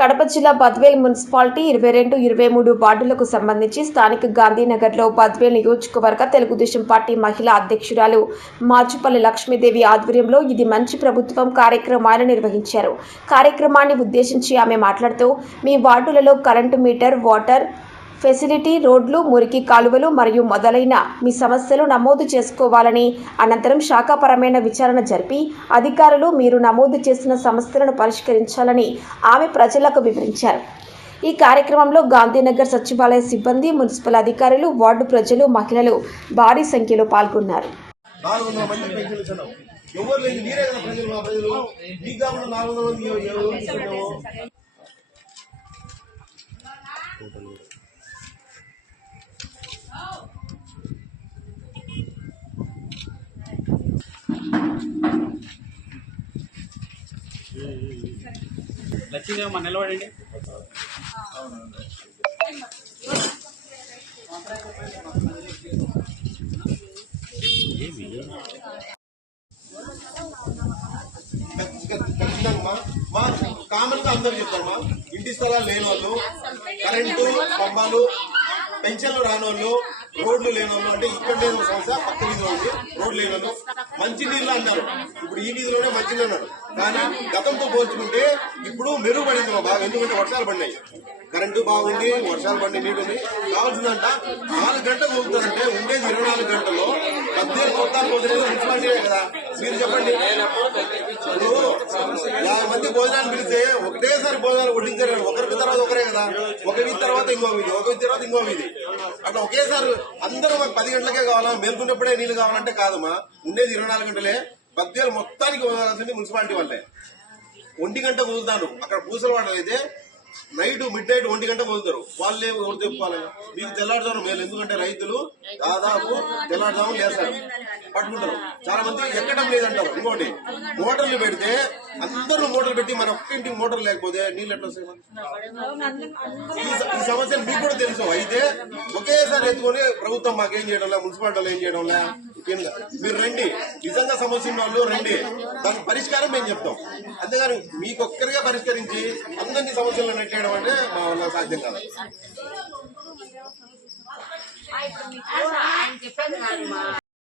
కడప జిల్లా బద్వేల్ మున్సిపాలిటీ ఇరవై రెండు ఇరవై మూడు వార్డులకు సంబంధించి స్థానిక గాంధీనగర్లో బద్వేల్ నియోజకవర్గ తెలుగుదేశం పార్టీ మహిళా అధ్యక్షురాలు మాచుపల్లి లక్ష్మీదేవి ఆధ్వర్యంలో ఇది మంచి ప్రభుత్వం కార్యక్రమాన్ని నిర్వహించారు. కార్యక్రమాన్ని ఉద్దేశించి ఆమె మాట్లాడుతూ మీ వార్డులలో కరెంటు మీటర్ వాటర్ ఫెసిలిటీ రోడ్లు మురికి కాలువలు మరియు మొదలైన మీ సమస్యలు నమోదు చేసుకోవాలని అనంతరం శాఖాపరమైన విచారణ జరిపి అధికారులు మీరు నమోదు చేసిన సమస్యలను పరిష్కరించాలని ఆమె ప్రజలకు వివరించారు. ఈ కార్యక్రమంలో గాంధీనగర్ సచివాలయ సిబ్బంది మున్సిపల్ అధికారులు వార్డు ప్రజలు మహిళలు భారీ సంఖ్యలో పాల్గొన్నారు. ఎవరు లేదు మీరే కదా ప్రజలు మా ప్రజలు మీకు కాకుండా నాలుగు వందల మంది ఎవ- అమ్మ నిలబడండి. ఖచ్చితంగా కామన్గా చెప్తామా ఇంటి స్థలాలు లేని వాళ్ళు కరెంటు స్తంభాలు పెన్షన్లు రాని వాళ్ళు రోడ్లు లేని వాళ్ళు అంటే ఇక్కడ లేని ఒక సమస్య పక్క వీధిలో వాళ్ళు రోడ్లు లేని వాళ్ళు మంచి నీళ్ళు అన్నారు ఇప్పుడు ఈ వీధిలోనే మంచి నీళ్ళు అన్నారు. కానీ గతంతో పోల్చుకుంటే ఇప్పుడు మెరుగుపడింది మా బాగా. ఎందుకంటే వర్షాలు పడినాయి. కరెంటు బాగుంది వర్షాలు పడి నీళ్ళు ఉంది కావాల్సిందంట నాలుగు గంటలు పోతుందంటే ఉండేది ఇరవై నాలుగు గంటల్లో. పద్దెనిమిది మొత్తాలు పోతుంది మున్సిపాలిటీ కదా. మీరు చెప్పండి. మంది భోజనాన్ని పిలిస్తే ఒకటేసారి భోజనాలు వడ్డించారు ఒకరికి తర్వాత ఒకరే కదా? ఒక వీధి తర్వాత ఇంకో వీధి ఒక వీధి తర్వాత ఇంకో వీధి. అట్లా ఒకేసారి అందరూ మాకు పది గంటలకే కావాలా? మేల్కున్నప్పుడే నీళ్ళు కావాలంటే కాదమ్మా. ఉండేది ఇరవై నాలుగు గంటలే. పద్దెలు మొత్తానికి వదలాల్సింది మున్సిపాలిటీ వాళ్ళే. ఒంటి గంట వదులుతాను అక్కడ పూసల వాడలు అయితే నైట్ మిడ్ నైట్ ఒంటి గంట వదులుతారు. వాళ్ళే ఎవరు చెప్పుకోవాలి? మీకు తెల్లారుజాము మేలు. ఎందుకంటే రైతులు దాదాపు తెల్లారుజాము లేస్తారు. పట్టుకుంటారు. చాలా మంది ఎక్కడం లేదంటారు. ఇంకోటి మోటార్లు పెడితే అందరూ మోటార్లు పెట్టి మన ఒక్క ఇంటికి మోటార్ లేకపోతే నీళ్ళు ఎట్లా వస్తాయి ఈ సమస్యలు సమస్య మీకు కూడా తెలుసు. అయితే ఒకేసారి ఎత్తుకొని ప్రభుత్వం మాకేం చేయడం లే మున్సిపాలిటీలు ఏం చేయడం లే మీరు రండి. నిజంగా సమస్య ఉన్న వాళ్ళు రండి. దానికి పరిష్కారం మేము చెప్తాం. అంతేగాని మీకొక్కరిగా పరిష్కరించి అందరినీ సమస్యలు నెట్టేయడం అంటే మా వల్ల సాధ్యం కాదు. ఆయన చెప్పేది